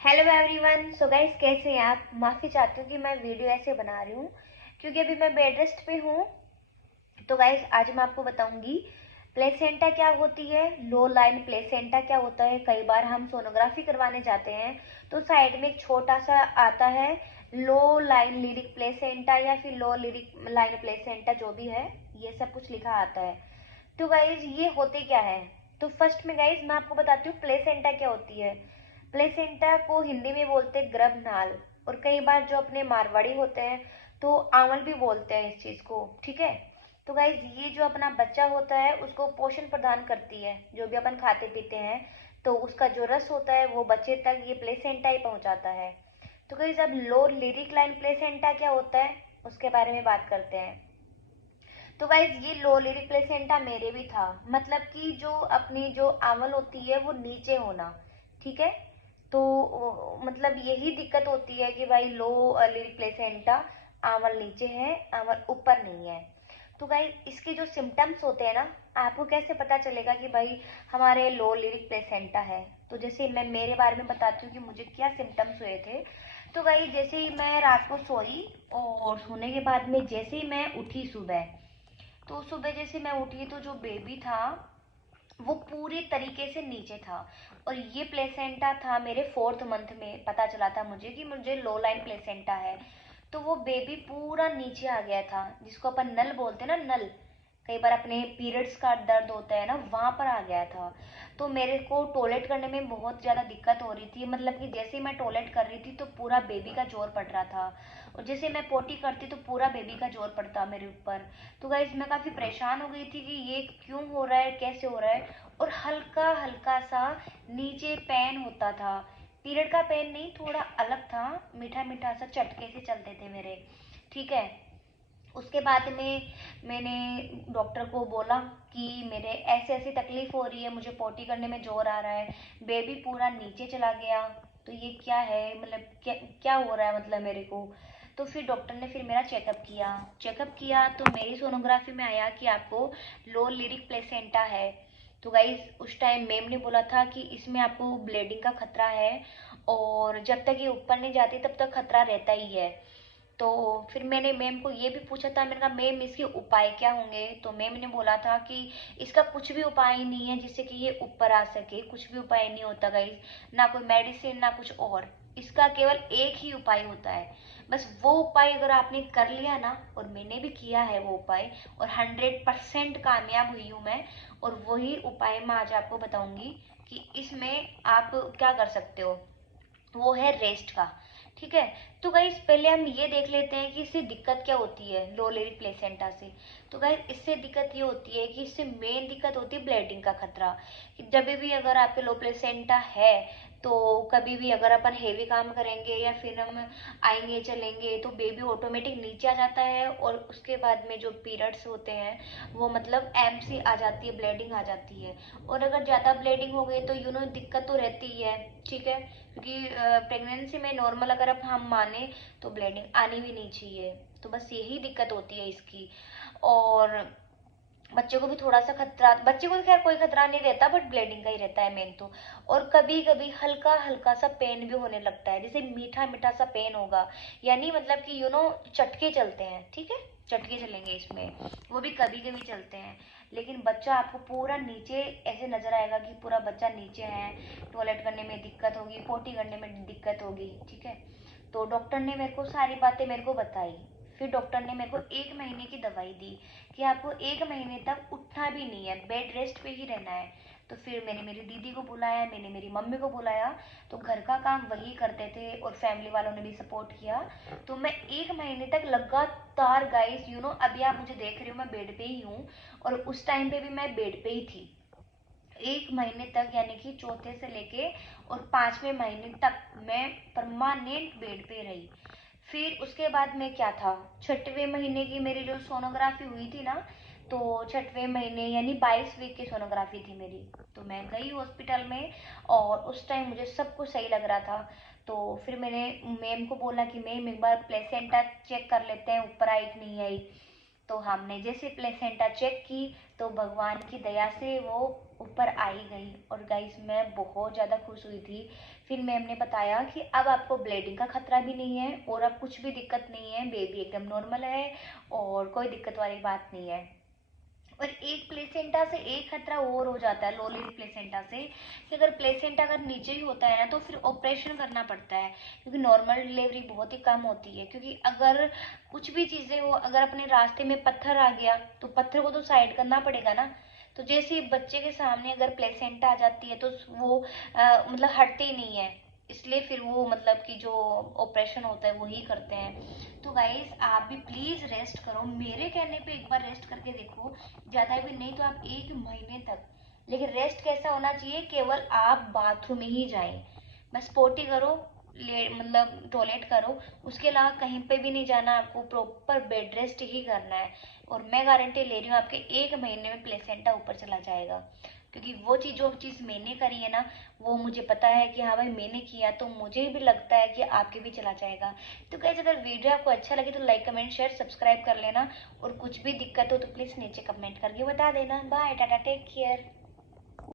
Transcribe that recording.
Hello everyone. So guys, कैसे हैं आप? माफ़ी चाहती हूँ कि मैं वीडियो ऐसे बना रही हूँ क्योंकि अभी मैं बेड रेस्ट पे हूँ। तो गाइस, आज मैं आपको बताऊंगी प्लेसेंटा क्या होती है, लो लाइन प्लेसेंटा क्या होता है। कई बार हम सोनोग्राफी करवाने जाते हैं तो साइड में एक छोटा सा आता है लो लाइन लिरिक प्लेसेंटा या फिर लो लिरिक लाइन प्लेसेंटा, जो भी है ये सब कुछ लिखा आता है। तो गाइज, ये होते क्या है? तो फर्स्ट में गाइज मैं आपको बताती हूँ प्लेसेंटा क्या होती है। प्लेसेंटा को हिंदी में बोलते हैं गर्भनाल, और कई बार जो अपने मारवाड़ी होते हैं तो आंवल भी बोलते हैं इस चीज को। ठीक है। तो गाइज, ये जो अपना बच्चा होता है उसको पोषण प्रदान करती है। जो भी अपन खाते पीते हैं तो उसका जो रस होता है वो बच्चे तक ये प्लेसेंटा ही पहुंचाता है। तो गाइज, अब लो लिरिक लाइन प्लेसेंटा क्या होता है उसके बारे में बात करते हैं। तो गाइज, ये लो लिरिक प्लेसेंटा मेरे भी था। मतलब कि जो अपनी जो आंवल होती है वो नीचे होना। ठीक है। तो मतलब यही दिक्कत होती है कि भाई लो लिरिक प्लेसेंटा, आंवल नीचे है, आंवल ऊपर नहीं है। तो गाइज, इसके जो सिम्टम्स होते हैं ना, आपको कैसे पता चलेगा कि भाई हमारे लो लिरिक प्लेसेंटा है? तो जैसे मैं मेरे बारे में बताती हूँ कि मुझे क्या सिम्टम्स हुए थे। तो गाइज, जैसे ही मैं रात को सोई और सोने के बाद में जैसे ही मैं उठी सुबह, तो सुबह जैसे मैं उठी तो जो बेबी था वो पूरी तरीके से नीचे था। और ये प्लेसेंटा था मेरे 4th मंथ में, पता चला था मुझे कि मुझे लो लाइन प्लेसेंटा है। तो वो बेबी पूरा नीचे आ गया था, जिसको अपन नल बोलते हैं ना, नल। कई बार अपने पीरियड्स का दर्द होता है ना, वहां पर आ गया था। तो मेरे को टॉयलेट करने में बहुत ज़्यादा दिक्कत हो रही थी। मतलब कि जैसे ही मैं टॉयलेट कर रही थी तो पूरा बेबी का जोर पड़ रहा था, और जैसे मैं पोटी करती तो पूरा बेबी का जोर पड़ता मेरे ऊपर। तो गाइज, मैं काफ़ी परेशान हो गई थी कि ये क्यों हो रहा है, कैसे हो रहा है। और हल्का हल्का सा नीचे पेन होता था। पीरियड का पेन नहीं, थोड़ा अलग था, मीठा मीठा सा चटके से चलते थे मेरे। ठीक है। उसके बाद में मैंने डॉक्टर को बोला कि मेरे ऐसे ऐसी तकलीफ हो रही है, मुझे पोटी करने में जोर आ रहा है, बेबी पूरा नीचे चला गया। तो ये क्या है, मतलब क्या क्या हो रहा है मतलब मेरे को? तो फिर डॉक्टर ने फिर मेरा चेकअप किया तो मेरी सोनोग्राफी में आया कि आपको लो लिरिक प्लेसेंटा है। तो गाइज, उस टाइम मैम ने बोला था कि इसमें आपको ब्लीडिंग का खतरा है, और जब तक ये ऊपर नहीं जाती तब तक खतरा रहता ही है। तो फिर मैंने मैम को ये भी पूछा था, मैंने कहा मैम इसके उपाय क्या होंगे? तो मैम ने बोला था कि इसका कुछ भी उपाय नहीं है जिससे कि ये ऊपर आ सके, कुछ भी उपाय नहीं होता गाइस। ना कोई मेडिसिन ना कुछ और, इसका केवल एक ही उपाय होता है। बस वो उपाय अगर आपने कर लिया ना, और मैंने भी किया है वो उपाय, और 100% कामयाब हुई हूँ मैं। और वही उपाय मैं आज आपको बताऊंगी कि इसमें आप क्या कर सकते हो। वो है रेस्ट का। ठीक है। तो गाइस, पहले हम ये देख लेते हैं कि इससे दिक्कत क्या होती है लो लिरिक प्लेसेंटा से। तो गाइस, इससे दिक्कत ये होती है कि इससे मेन दिक्कत होती है ब्लीडिंग का खतरा। कि जब भी अगर आपके लो प्लेसेंटा है तो कभी भी अगर अपन हेवी काम करेंगे या फिर हम आएंगे चलेंगे तो बेबी ऑटोमेटिक नीचे आ जाता है, और उसके बाद में जो पीरियड्स होते हैं वो मतलब एमसी आ जाती है, ब्लीडिंग आ जाती है। और अगर ज़्यादा ब्लीडिंग हो गई तो दिक्कत तो रहती ही है। ठीक है। क्योंकि प्रेगनेंसी में नॉर्मल अगर अब हम माने तो ब्लीडिंग आनी भी नहीं चाहिए। तो बस यही दिक्कत होती है इसकी। और बच्चे को भी थोड़ा सा खतरा, बच्चे को तो खैर कोई खतरा नहीं रहता, बट ब्लीडिंग का ही रहता है मेन तो। और कभी कभी हल्का हल्का सा पेन भी होने लगता है, जैसे मीठा मीठा सा पेन होगा। यानी मतलब कि चटके चलते हैं। ठीक है। चटके चलेंगे इसमें, वो भी कभी कभी चलते हैं। लेकिन बच्चा आपको पूरा नीचे ऐसे नजर आएगा कि पूरा बच्चा नीचे है। टॉयलेट करने में दिक्कत होगी, पोटी करने में दिक्कत होगी। ठीक है। तो डॉक्टर ने मेरे को सारी बातें मेरे को बताई। फिर डॉक्टर ने मेरे को 1 महीने की दवाई दी कि आपको 1 महीने तक उठना भी नहीं है, बेड रेस्ट पे ही रहना है। तो फिर मैंने मेरी दीदी को बुलाया, मैंने मेरी मम्मी को बुलाया। तो घर का काम वही करते थे और फैमिली वालों ने भी सपोर्ट किया। तो मैं 1 महीने तक लगातार गाइस, अभी आप मुझे देख रहे हो मैं बेड पे ही हूँ, और उस टाइम पे भी मैं बेड पे ही थी 1 महीने तक। यानी कि चौथे से लेके और 5वें महीने तक मैं परमानेंट बेड पे रही। फिर उसके बाद में क्या था, 6वें महीने की मेरी जो सोनोग्राफी हुई थी ना, तो 6वें महीने यानी 22 वीक की सोनोग्राफी थी मेरी। तो मैं गई हॉस्पिटल में, और उस टाइम मुझे सब कुछ सही लग रहा था। तो फिर मैंने मैम को बोला कि मैम एक बार प्लेसेंटा चेक कर लेते हैं, ऊपर आई कि नहीं आई। तो हमने जैसे प्लेसेंटा चेक की तो भगवान की दया से वो ऊपर आई गई और गाइस मैं बहुत ज़्यादा खुश हुई थी। फिर मैम ने बताया कि अब आपको ब्लीडिंग का खतरा भी नहीं है और अब कुछ भी दिक्कत नहीं है, बेबी एकदम नॉर्मल है और कोई दिक्कत वाली बात नहीं है। और एक प्लेसेंटा से एक खतरा और हो जाता है लो लेवल प्लेसेंटा से, कि अगर प्लेसेंटा अगर नीचे ही होता है ना तो फिर ऑपरेशन करना पड़ता है, क्योंकि नॉर्मल डिलीवरी बहुत ही कम होती है। क्योंकि अगर कुछ भी चीज़ें हो, अगर अपने रास्ते में पत्थर आ गया तो पत्थर को तो साइड करना पड़ेगा ना। तो जैसे ही बच्चे के सामने अगर प्लेसेंटा आ जाती है तो वो मतलब हटती ही नहीं है, इसलिए फिर वो मतलब कि जो ऑपरेशन होता है वो ही करते हैं। तो गाइज आप भी प्लीज रेस्ट करो, मेरे कहने पे एक बार रेस्ट करके देखो, ज्यादा भी नहीं तो आप 1 महीने तक। लेकिन रेस्ट कैसा होना चाहिए, केवल आप बाथरूम में ही जाएं, बस पोटी करो, ले मतलब टॉयलेट करो, उसके अलावा कहीं पे भी नहीं जाना, आपको प्रॉपर बेड रेस्ट ही करना है। और मैं गारंटी ले रही हूँ आपके 1 महीने में प्लेसेंटा ऊपर चला जाएगा। क्योंकि वो चीज़ जो चीज़ मैंने करी है ना, वो मुझे पता है कि हाँ भाई मैंने किया, तो मुझे भी लगता है कि आपके भी चला जाएगा। तो गाइस अगर वीडियो आपको अच्छा लगे तो लाइक कमेंट शेयर सब्सक्राइब कर लेना, और कुछ भी दिक्कत हो तो प्लीज़ नीचे कमेंट करके बता देना। Bye, tata, take care.